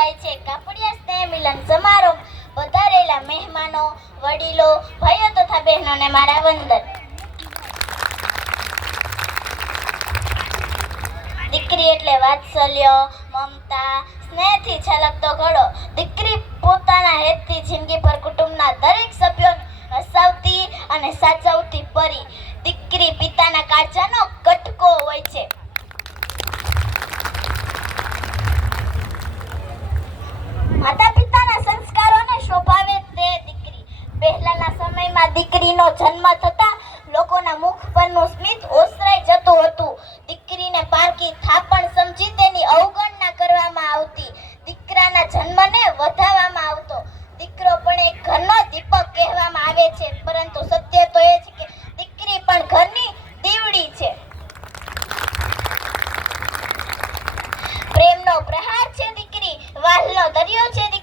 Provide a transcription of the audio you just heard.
થાય છે કાપડિયા સ્નેહ મિલન સમારોહ. પધારેલા મહેમાનો, વડીલો, ભાઈઓ તથા બહેનોને મારા વંદન. દીકરી એટલે વાત્સલ્ય, મમતા, સ્નેહથી છલકતો ઘડો. દીકરી પોતાના હેતથી જિંદગી પર કુટુંબના દરેક સભ્યોને હસાવતી અને સાચવતી પરી. દીકરી પિતાના કાળજાનો કટકો હોય છે. માતા પિતાના સંસ્કારોને શોભાવે તે દીકરી. પહેલાના સમયમાં દીકરીનો જન્મ થતા લોકોના મુખ પરનું સ્મિત ઓસરાઈ જતું હતું. દીકરીને પારકી થાપણ સમજી તેની અવગણના કરવામાં આવતી. દીકરાના જન્મને વધાવવામાં આવતો. દીકરો પણ એક ઘરનો દીપક કહેવામાં આવે છે, પરંતુ સત્ય તો એ છે કે દીકરી પણ ઘરની દીવડી છે. પ્રેમનો પ્રહાર છે દીકરી, વાલનો દરિયો છે દીકરી.